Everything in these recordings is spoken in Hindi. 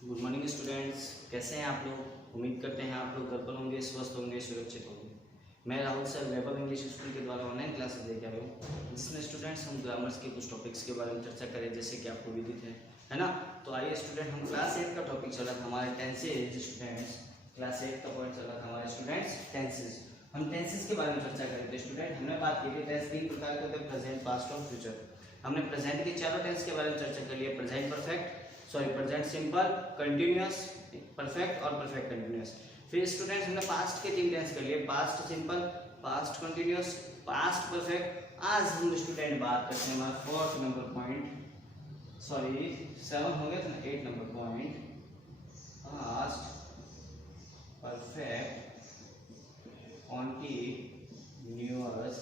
गुड मॉर्निंग स्टूडेंट्स, कैसे हैं आप लोग। उम्मीद करते हैं आप लोग घर पर होंगे, स्वस्थ होंगे, सुरक्षित होंगे। मैं राहुल सर वैभव इंग्लिश स्कूल के द्वारा ऑनलाइन क्लासेस लेकर आया हूँ, जिसमें स्टूडेंट्स हम ग्रामर्स के कुछ टॉपिक्स के बारे में चर्चा करें, जैसे कि आपको विदित है ना। तो आइए स्टूडेंट, हम क्लास 8 का टॉपिक चला था हमारे टेंसेज। स्टूडेंट्स, क्लास 8 का पॉइंट चला था हमारे स्टूडेंट्स टेंसेज। हम टेंसेज के बारे में चर्चा करेंगे स्टूडेंट। हमने बात की थी टेंस 3 प्रकार के होते हैं, प्रेजेंट, पास्ट और फ्यूचर। हमने प्रेजेंट के चारों टेंस के बारे में चर्चा कर लिया, present present simple, continuous, perfect और परफेक्ट कंटिन्यूअस। फिर स्टूडेंट्स हमने पास्ट के 3 टेंस कर लिए, past simple, past continuous, past perfect. आज हम स्टूडेंट बात करते हैं हमारा 4th नंबर पॉइंट, सॉरी 7 हो गया था ना, 8 number point, past perfect continuous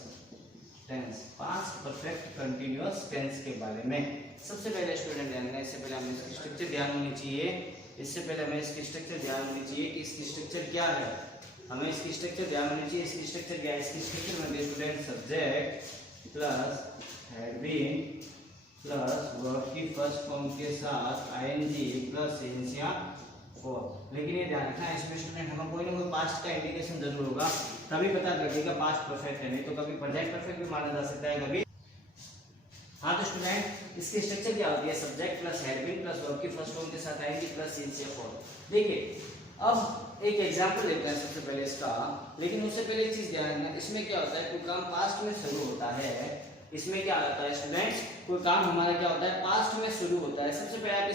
tense, past perfect continuous tense के बारे में। सबसे पहले स्टूडेंट ध्यान देना, इससे पहले हमें इसकी स्ट्रक्चर ध्यान होनी चाहिए। इससे पहले हमें इसकी स्ट्रक्चर ध्यान होनी चाहिए कि इसकी स्ट्रक्चर क्या है। हमें इसकी स्ट्रक्चर ध्यान होनी चाहिए। इसकी स्ट्रक्चर क्या है? इसकी स्ट्रक्चर में student subject plus had been plus verb की फर्स्ट फॉर्म के साथ आईएनजी प्लस सिंस या फॉर। लेकिन ये ध्यान रखना, इसमें स्टूडेंट हमें कोई ना कोई पास्ट का इंडिकेशन जरूर होगा, तभी पता लगेगा पास्ट परफेक्ट है, नहीं तो कभी प्रेजेंट परफेक्ट भी माना जा सकता है कभी। हाँ तो स्टूडेंट, इसकी स्ट्रक्चर क्या होती है? Subject plus had been plus verb की फर्स्ट फॉर्म के साथ आएंगे प्लस सिंस या फॉर। देखिए अब एक एग्जांपल लेते हैं सबसे पहले इसका, लेकिन उससे पहले एक चीज ध्यान रखना, इसमें क्या होता है, कोई काम पास्ट में शुरू होता है। इसमें क्या होता है स्टूडेंट्स, कोई काम हमारा क्या होता है, पास्ट में शुरू होता है। सबसे पहले आप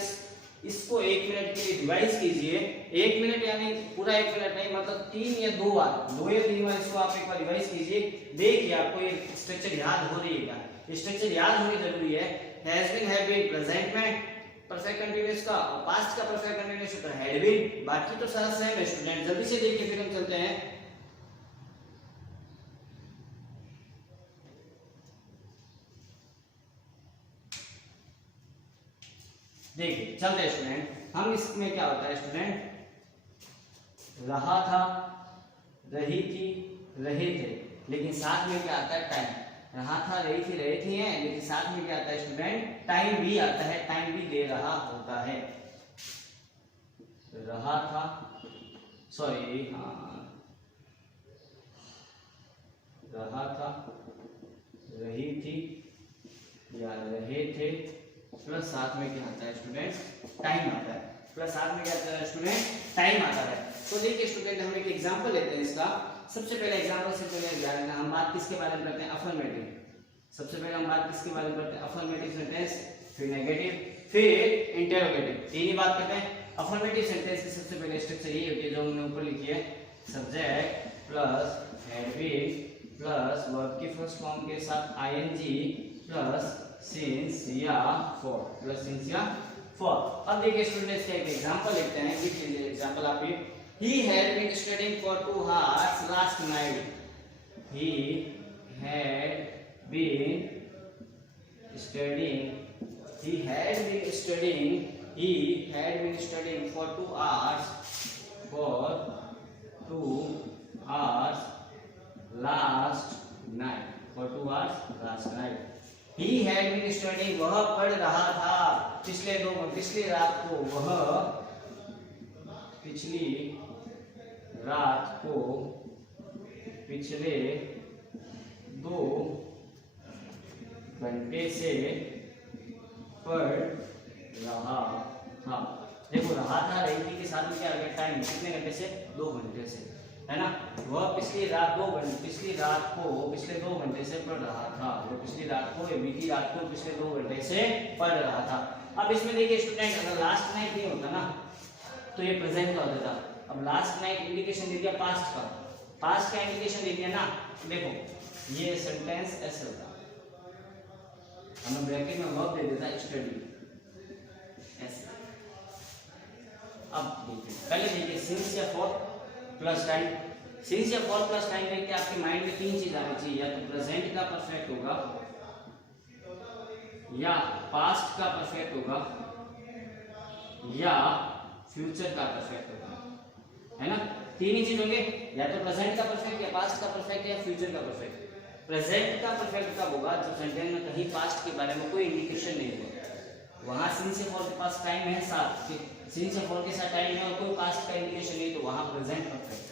इसको 1 मिनट के लिए रिवाइज कीजिए। 1 मिनट यानी पूरा 1 मिनट नहीं, मतलब 3 या 2 बार, 2 या 3 बार इसको आप एक बार रिवाइज कीजिए। देखिए आपको ये स्ट्रक्चर याद हो रही है क्या? स्ट्रक्चर याद होनी जरूरी है। Has been, have been present में परफेक्ट कंटीन्यूअस का, और पास्ट का परफेक्ट कंटीन्यूअस होता है हैड बीन। बाकी तो सारा सेम है स्टूडेंट। जल्दी से देखिए, फिर हम चलते हैं। देखिए चलते हैं स्टूडेंट, हम इसमें क्या होता है स्टूडेंट, रहा था, रही थी, रहे थे, लेकिन साथ में क्या आता है? टाइम। रहा था, रही थी, रहे थी हैं, लेकिन साथ में क्या आता है स्टूडेंट? टाइम भी आता है, टाइम भी दे रहा होता है। रहा था, सॉरी हाँ, रहा था, रही थी या रहे थे, प्लस साथ में क्या आता है स्टूडेंट? टाइम आता है। प्लस साथ में क्या आता है स्टूडेंट? टाइम आता है। तो देखिए स्टूडेंट, हम एक एग्जांपल लेते हैं इसका। सबसे पहले एग्जांपल से पहले ध्यान रखना, हम बात किसके बारे में करते हैं? अफर्मेटिव। सबसे पहले हम बात किसके बारे में करते हैं? अफर्मेटिव सेंटेंस, फिर नेगेटिव, फिर इंटरोगेटिव। तीन ही बात करते हैं। अफर्मेटिव सेंटेंस की सबसे पहले स्ट्रक्चर ये होती है जो हमने ऊपर लिखी है, subject plus had been plus verb की फर्स्ट फॉर्म के साथ आईएनजी प्लस सिंस या फॉर, प्लस सिंस या फॉर। अब देखिए स्टूडेंट्स का एक एग्जांपल लेते हैं। लिख लीजिए एग्जांपल आप ही। He had been studying for 2 hours last night. He had been studying. He had been studying. He had been studying for 2 hours. For 2 hours last night. For 2 hours last night. He had been studying. वह पढ़ रहा था पिछली रात को। वह पिछली रात को पिछले 2 घंटे से पढ़ रहा था। देखो रहा था, रही थी के साथ में क्या आ गया? टाइम। कितने घंटे से? 2 घंटे से, है ना। वह पिछली रात को पिछले 2 घंटे से पढ़ रहा था। वो पिछली रात को, बीती रात को पिछले 2 घंटे से पढ़ रहा था। अब इसमें देखिए स्टूडेंट, अगर लास्ट नाइट नहीं होता ना तो ये प्रेजेंट का होता था। अब लास्ट नाइट इंडिकेशन दे दिया पास्ट का इंडिकेशन दे दिया ना। देखो ये सेंटेंस ऐसे होता, हमें ब्रैकेट में वर्ब दे देता स्टडी ऐसे। अब देखिए पहले देखिए सिंस या फॉर प्लस टाइम। सिंस या फॉर प्लस टाइम देख के आपके माइंड में 3 चीज आनी चाहिए, या तो प्रेजेंट का परफेक्ट होगा, या पास्ट का परफेक्ट होगा, या फ्यूचर का परफेक्ट होगा, है ना। 3 ही चीज होंगे, या तो प्रेजेंट का परफेक्ट, या पास्ट का परफेक्ट, या फ्यूचर का परफेक्ट। प्रेजेंट का परफेक्ट कब होगा? जब सेंटेंस में कहीं पास्ट के बारे में कोई इंडिकेशन नहीं होगा। वहाँ सिंस या फॉर के पास टाइम है 7, सिंस या फॉर के साथ टाइम है और कोई पास्ट का इंडिकेशन नहीं, तो वहाँ प्रेजेंट परफेक्ट।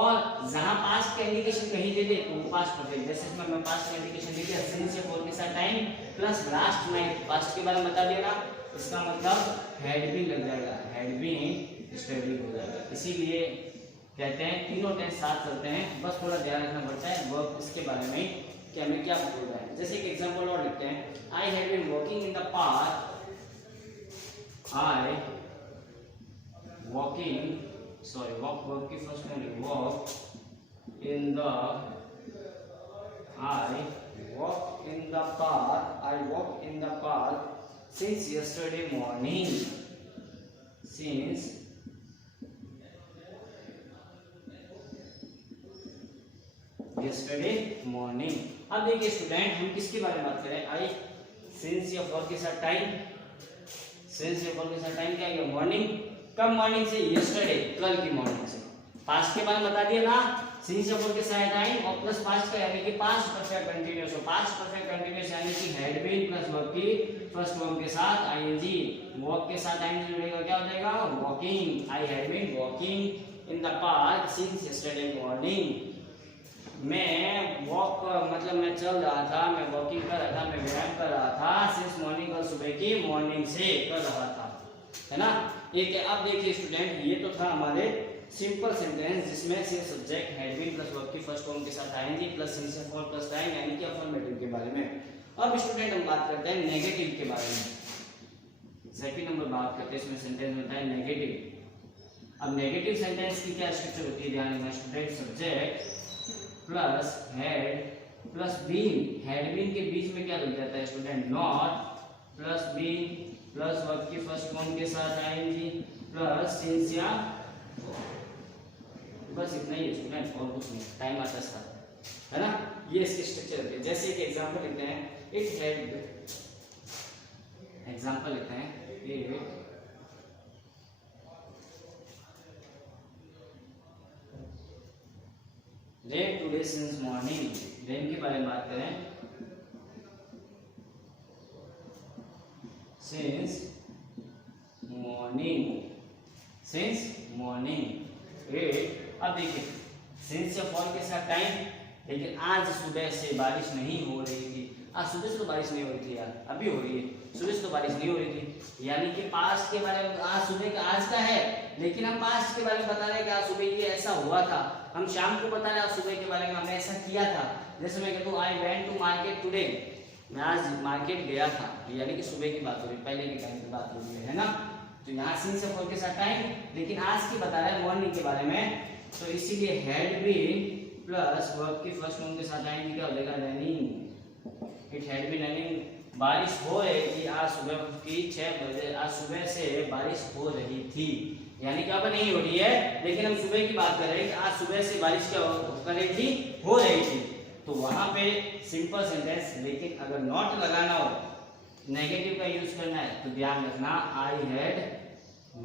और जहाँ पास्ट का इंडिकेशन कहीं दे दे तो वो पास्ट परफेक्ट। जैसे इसमें मैं पास्ट का इंडिकेशन दे दिया सिंस या फॉर के साथ time plus last night, past के बारे में बता दिया ना, इसका मतलब हैड बीन लग जाएगा, हैड बीन स्टडी हो जाएगा। इसीलिए कहते हैं तीनों टेंस साथ चलते हैं, बस थोड़ा ध्यान रखना पड़ता है वर्ब इसके बारे में कि हमें क्या बोल रहा है। जैसे एक एग्जांपल और लिखते हैं, I have been walking in the park, I walking, sorry walk verb की first form, walk in the, I walk in the park, I walk in the park since yesterday morning, since yesterday morning। अब देखिए स्टूडेंट हम किसके बारे में बात करें, आई सिंस या फॉर के साथ टाइम, सिंस या फॉर के साथ टाइम क्या है, मॉर्निंग। कब मॉर्निंग से, यस्टरडे कल की मॉर्निंग से। पास्ट के बारे में बता दिया ना, सिंस या फॉर के साथ टाइम और प्लस पास्ट का यानी कि पास्ट परफेक्ट कंटीन्यूअस, हो पास्ट परफेक्ट कंटीन्यूअस यानी कि हैड बीन प्लस वर्ब की फर्स्ट वर्ब के साथ आईएनजी, वर्ब के साथ आईएनजी जुड़ेगा, क्या हो जाएगा, walking. I had been walking in the park since yesterday morning. मैं वॉक मतलब मैं चल रहा था, मैं वॉकिंग कर रहा था, मैं व्यायाम कर रहा था सिंस मॉर्निंग, कल सुबह की मॉर्निंग से कर रहा था, है ना। एक है। अब देखिए स्टूडेंट ये तो था हमारे सिंपल सेंटेंस जिसमें से subject had been plus verb की फर्स्ट फॉर्म के साथ आएंगे प्लस सिंस या फॉर प्लस टाइम यानी कि अफर्मेटिव के बारे में। अब स्टूडेंट हम बात करते हैं नेगेटिव के बारे में। सेकंड नंबर बात करते हैं, इसमें सेंटेंस होता है नेगेटिव। अब नेगेटिव सेंटेंस की क्या स्ट्रक्चर होती है, ध्यान रखना student, subject plus had plus been, had been के बीच में क्या लग जाता है student, not plus been plus verb की फर्स्ट फॉर्म के साथ आएंगी प्लस सिंस या, बस इतना ही है स्टूडेंट और कुछ नहीं, टाइम आता है ना। ये इसकी स्ट्रक्चर है। जैसे कि एग्जांपल लेते हैं, इट हैड, एग्जांपल लेते हैं, it rain today since morning, rain के बारे में बात करें, since morning, since morning it. अब देखिए सिंस या फॉर के साथ टाइम, लेकिन आज सुबह से बारिश नहीं हो रही थी। आज सुबह से तो बारिश नहीं हो रही थी यार, अभी हो रही है, सुबह से तो बारिश नहीं हो रही थी। यानी कि पास्ट के बारे में, आज सुबह का आज का है, लेकिन हम पास्ट के बारे में बता रहे हैं कि आज सुबह ये ऐसा हुआ था। हम शाम को बता रहे हैं आज सुबह के बारे में हमने ऐसा किया था। जैसे मैं कहता हूँ I went to market today, मैं आज मार्केट गया था, यानी कि सुबह की बात हो रही है, पहले के टाइम की बात हो रही है ना। तो यहाँ सिंस या फॉर के साथ टाइम, लेकिन आज की बता रहे हैं मॉर्निंग के बारे में, तो इसीलिए हैड बीन प्लस वर्ब की फर्स्ट फॉर्म के साथ आएंगे, क्या हो जाएगा, running. It had been running, बारिश हो रही थी आज सुबह की 6 बजे, आज सुबह से बारिश हो रही थी, यानी कि अब नहीं हो रही है, लेकिन हम सुबह की बात कर रहे हैं कि आज सुबह से बारिश क्या कर रही थी, हो रही थी। तो वहां पे सिंपल सेंटेंस, लेकिन अगर नॉट लगाना हो, नेगेटिव का यूज करना है, तो ध्यान रखना I had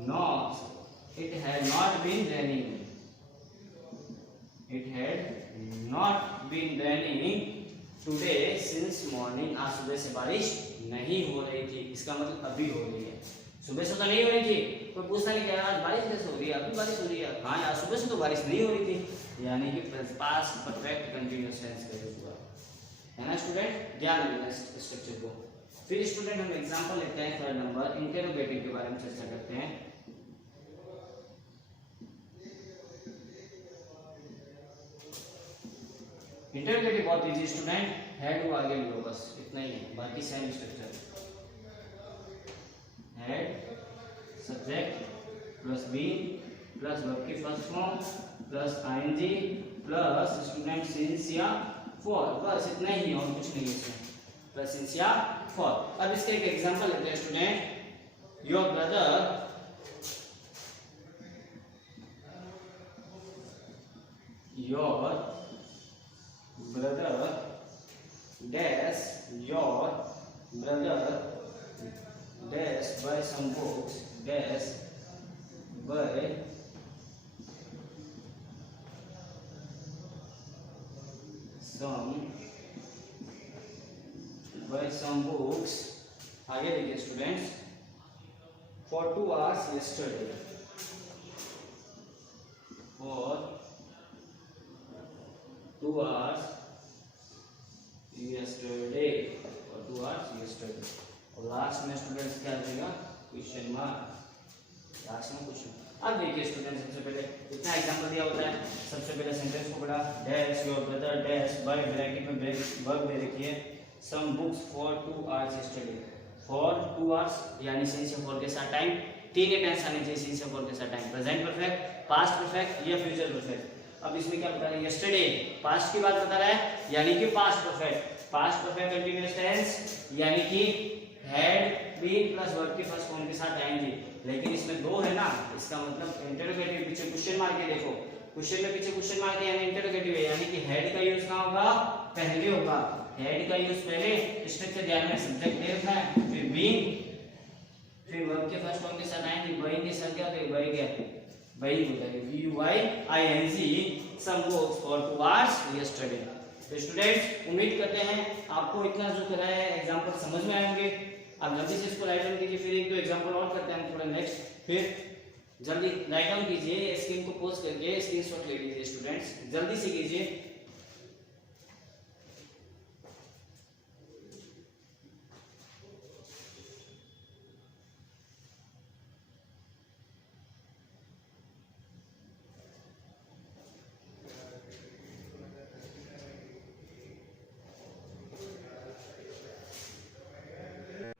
not, it had not been raining, it had not been raining today since morning, आज सुबह से बारिश नहीं हो रही थी। इसका मतलब अभी हो रही है, सुबह से तो नहीं हो रही थी। कोई पूछता नहीं कि आज बारिश कैसे हो रही है, अभी बारिश हो रही है, हाँ यार सुबह से तो बारिश नहीं हो रही थी, यानी कि पास्ट परफेक्ट कंटीन्यूअस टेंस का यूज हुआ है ना स्टूडेंट। ध्यान देना इस स्ट्रक्चर को। फिर स्टूडेंट हम एग्जांपल लेते हैं, थर्ड नंबर इंटरोगेटिव के बारे में चर्चा करते हैं। इंटरोगेटिव बहुत इजी स्टूडेंट, हेड को आगे लो, बस इतना ही है, बाकी same structure, head subject plus been plus verb की first form plus ING plus student since या फॉर, बस इतना ही और कुछ नहीं है इसमें, प्लस सिंस या फॉर। अब इसका एक एग्जांपल लेते हैं student, your brother dash your brother dash buy some books dash buy some books आगे देखिए students, for 2 hours yesterday, for 2 hours yesterday, for 2 hours yesterday, और लास्ट में स्टूडेंट्स क्या देगा, क्वेश्चन मार्क, लास्ट में क्वेश्चन। अब देखिए स्टूडेंट, सबसे पहले इतना एग्जांपल दिया होता है, सबसे पहले सेंटेंस को पढ़ा, dash your brother dash buy, bracket में वर्ब दे रखी है, some books for 2 hours yesterday, for 2 hours यानी सिंस या फॉर के साथ टाइम, तीन ही टेंस आने चाहिए सिंस या फॉर के साथ time, present perfect, past perfect या फ्यूचर परफेक्ट। अब इसमें क्या बता रहा है, यस्टरडे पास्ट की बात बता रहा है यानी कि past perfect, past perfect continuous tense यानी कि हैड बीन प्लस वर्ब की फर्स्ट फॉर्म के साथ आएंगे, लेकिन इसमें दो है ना, इसका मतलब इंटरोगेटिव पीछे क्वेश्चन मार्क है, देखो क्वेश्चन में पीछे क्वेश्चन मार्क है यानी इंटरोगेटिव है, यानी कि हेड का यूज कहां होगा, पहले होगा, हेड का यूज पहले, स्ट्रक्चर ध्यान में, सब्जेक्ट दे रखा है, फिर बीन, फिर वर्ब के फर्स्ट फॉर्म के साथ आएंगे, बाई की संख्या तो बाई क्या है, बाई हो जाएगी, B U I I N G, some books for 2 hours yesterday। तो स्टूडेंट्स उम्मीद करते हैं आपको इतना जो कराया है एग्जांपल समझ में आएंगे, आप जल्दी से इसको राइट डाउन कीजिए, फिर एक दो एग्जांपल और करते हैं थोड़ा नेक्स्ट, फिर जल्दी राइट डाउन कीजिए, स्क्रीन को पॉज करके स्क्रीनशॉट ले लीजिए स्टूडेंट्स, जल्दी से कीजिए।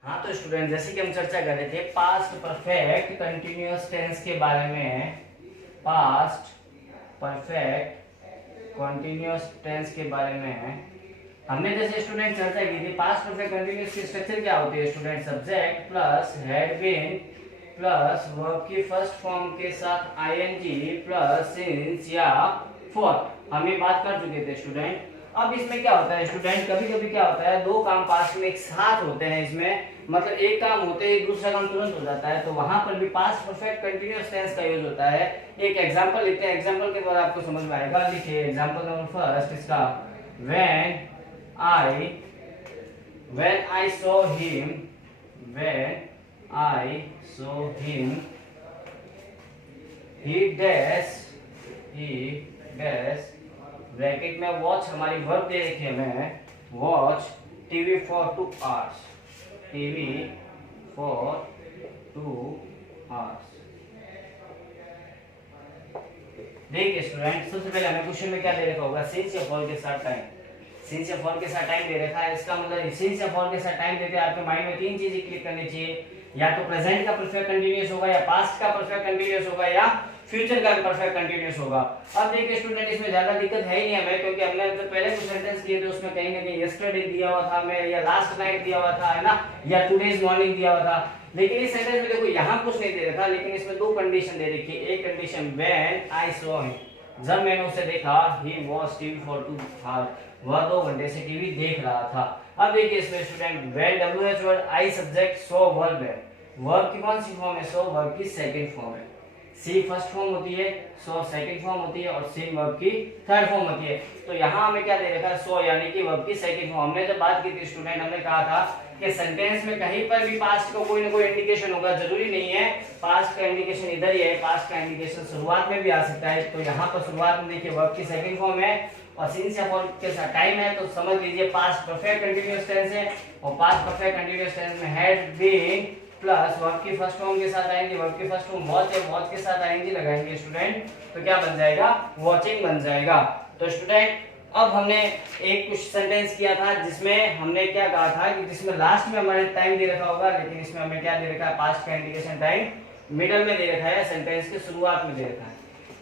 हाँ तो स्टूडेंट, जैसे कि हम चर्चा कर रहे थे पास्ट परफेक्ट कंटिन्यूअस टेंस के बारे में, पास्ट परफेक्ट कंटिन्यूअस टेंस के बारे में हमने जैसे स्टूडेंट चर्चा की थी, पास्ट परफेक्ट कंटिन्यूअस की स्ट्रक्चर क्या होती है student, subject plus had been plus verb की फर्स्ट फॉर्म के साथ आईएनजी प्लस सिंस या फॉर, हम ये बात कर चुके थे स्टूडेंट। अब इसमें क्या होता है स्टूडेंट, कभी कभी क्या होता है, दो काम पास्ट में एक साथ होते हैं, इसमें मतलब एक काम होते ही दूसरा काम तुरंत हो जाता है, तो वहां पर भी पास्ट परफेक्ट कंटीन्यूअस टेंस का यूज होता है। एक एग्जांपल लिखते हैं, एग्जांपल के बाद आपको समझ में आएगा, लिखिए एग्जांपल नंबर फर्स्ट इसका, when I saw him he dash bracket में वॉच हमारी वर्ब दे रखी है, मैं watch TV for 2 hours, TV for 2 hours। देखिए स्टूडेंट, सबसे पहले हमें क्वेश्चन में क्या दे रखा होगा, सिंस या फॉर के साथ टाइम, सिंस या फॉर के साथ टाइम दे रखा है, इसका मतलब सिंस या फॉर के साथ टाइम देते आपके माइंड में तीन चीजें क्लिक करनी चाहिए, या तो प्रेजेंट का परफेक्ट कंटीन्यूअस होगा, या पास्ट का परफेक्ट कंटीन्यूअस होगा, या फ्यूचर का परफेक्ट कंटीन्यूअस होगा। अब देखिए स्टूडेंट, इसमें ज्यादा दिक्कत है ही नहीं हमें, क्योंकि हमने जो पहले कुछ सेंटेंस किए थे उसमें कहीं ना कहीं यस्टरडे दिया हुआ था हमें, या लास्ट नाइट दिया हुआ था, है ना, या टुडेज मॉर्निंग दिया हुआ था, लेकिन इस सेंटेंस में देखो यहाँ कुछ नहीं दे रखा, लेकिन इसमें दो कंडीशन दे रखी है। एक condition when I saw him, जब मैंने उसे देखा, he was TV for 2 hours, वह 2 घंटे से टीवी देख रहा था। अब देखिए इसमें student, when WH word, I subject, so verb है, वर्ब की कौन सी फॉर्म है, सो वर्ब की सेकंड फॉर्म है, सी फर्स्ट फॉर्म होती है, सो सेकंड फॉर्म होती है, और सीन वर्ब की थर्ड फॉर्म होती है। तो यहाँ हमें क्या दे रखा है, सो यानी कि वर्ब की सेकंड फॉर्म। हमने जब बात की थी स्टूडेंट, हमने कहा था कि सेंटेंस में कहीं पर भी पास्ट का कोई ना कोई इंडिकेशन होगा, जरूरी नहीं है पास्ट का इंडिकेशन इधर ही है, पास्ट का इंडिकेशन शुरुआत में भी आ सकता है। तो यहाँ पर शुरुआत में देखिए वर्ब की सेकंड फॉर्म है, और सिंस या फॉर के साथ टाइम है, तो समझ लीजिए पास्ट परफेक्ट कंटीन्यूअस टेंस है, और पास्ट परफेक्ट कंटीन्यूअस टेंस में हैड बीन प्लस वर्ब की फर्स्ट फॉर्म के साथ आएंगे, वर्ब की फर्स्ट फॉर्म वॉच है, वॉच के साथ आएंगे लगाएंगे स्टूडेंट, तो क्या बन जाएगा, वॉचिंग बन जाएगा। तो स्टूडेंट, अब हमने एक कुछ सेंटेंस किया था जिसमें हमने क्या कहा था कि जिसमें लास्ट में हमारे टाइम दे रखा होगा, लेकिन इसमें हमें क्या दे रखा है, पास्ट का इंडिकेशन टाइम मिडल में दे रखा है, सेंटेंस के शुरुआत में दे रखा है।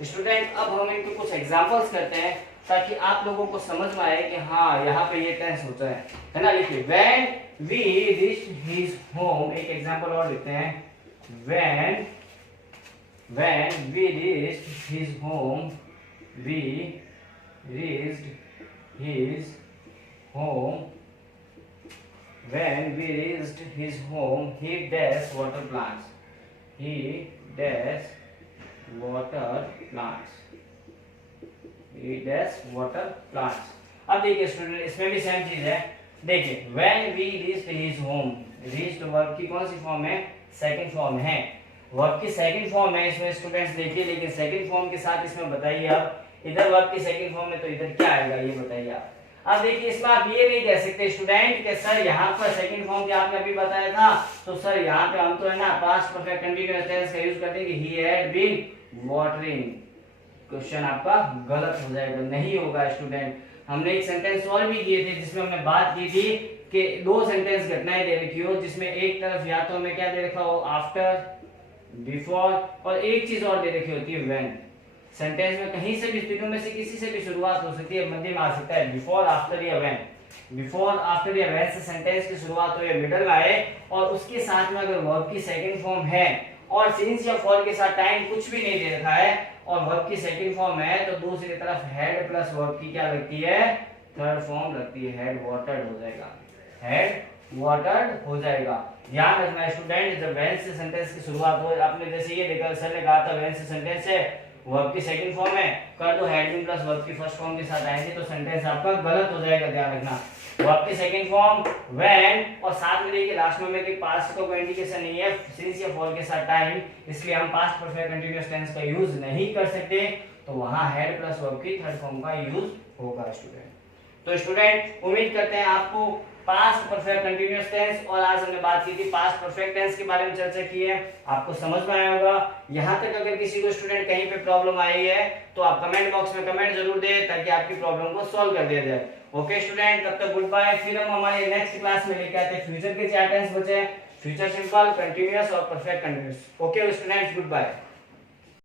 स्टूडेंट, अब हम इनके कुछ एग्जांपल्स करते हैं ताकि आप लोगों को समझ में आए कि हाँ यहाँ पे ये टेंस होता है ना। लिखिए when we reached his home, एक एग्जांपल और लिखते हैं, when we reached his home, we reached his home, when we reached his home, he dashed water plants, he dashed water plants, he dashed water plants। अब देखिए स्टूडेंट, इसमें भी सेम चीज है, देखिए when we reached his home, reached verb की कौन सी फॉर्म है, सेकंड फॉर्म है, वर्ब की सेकंड फॉर्म है इसमें स्टूडेंट्स देखिए, लेकिन सेकंड फॉर्म के साथ इसमें बताइए आप इधर वर्ब की सेकंड फॉर्म में तो इधर क्या आएगा ये बताइए आप। अब देखिए इसमें आप ये नहीं कह सकते स्टूडेंट कि सर यहाँ पर सेकंड फॉर्म के आपने अभी बताया था तो सर यहाँ पे हम तो है ना पास्ट परफेक्ट कंटीन्यूअस टेंस का यूज कर देंगे ही हैड बीन वाटरिंग, क्वेश्चन आपका गलत हो जाएगा, नहीं होगा स्टूडेंट। हमने एक सेंटेंस और भी दिए थे जिसमें हमने बात की थी कि दो सेंटेंस घटनाएं दे रखी हो जिसमें एक तरफ या तो हमें क्या दे रखा हो आफ्टर, बिफोर, और एक चीज और दे रखी होती है व्हेन। सेंटेंस में कहीं से भी तीनों में से किसी से भी शुरुआत हो सकती है, मध्य में आ सकता है बिफोर, आफ्टर या व्हेन। बिफोर, आफ्टर या व्हेन से सेंटेंस की शुरुआत हो या मिडल में आए और उसके साथ में अगर वर्ब की सेकंड फॉर्म है और सिंस या फॉर के साथ टाइम कुछ भी नहीं दे रखा है और वर्ब की सेकंड फॉर्म है तो दूसरी तरफ हेड प्लस वर्ब की क्या लगती है, थर्ड फॉर्म लगती है, हेड वाटर्ड हो जाएगा, हेड वाटर्ड हो जाएगा। ध्यान रखना स्टूडेंट, जब व्हेन से सेंटेंस की शुरुआत हो, आपने जैसे ये देखा सर ने कहा था व्हेन से सेंटेंस है वर्ब की सेकंड फॉर्म है, कर दो हेड बीन प्लस वर्ब की फर्स्ट फॉर्म के साथ आएंगे तो सेंटेंस आपका गलत हो जाएगा, ध्यान रखना। वर्ब की सेकंड फॉर्म व्हेन और साथ में देखिए लास्ट में कि पास्ट का कोई इंडिकेशन नहीं है सिंस या फॉर के साथ टाइम, इसलिए हम पास्ट परफेक्ट कंटीन्यूअस टेंस का यूज नहीं कर सकते, तो वहां हेड प्लस वर्ब की थर्ड फॉर्म का यूज होगा स्टूडेंट। तो स्टूडेंट उम्मीद करते हैं आपको पास्ट परफेक्ट कंटीन्यूअस टेंस और आज हमने बात की थी पास्ट परफेक्ट टेंस के बारे में चर्चा की है, आपको समझ में आया होगा। यहाँ तक अगर किसी को स्टूडेंट कहीं पे प्रॉब्लम आई है तो आप कमेंट बॉक्स में कमेंट जरूर दें ताकि आपकी प्रॉब्लम को सॉल्व कर दिया जाए। ओके स्टूडेंट, तब तक गुड बाय। फिर हम हमारे नेक्स्ट क्लास में लेके आते हैं फ्यूचर के 4 टेंस बचे हैं, फ्यूचर सिंपल, कंटीन्यूअस और perfect continuous. Okay students, good bye.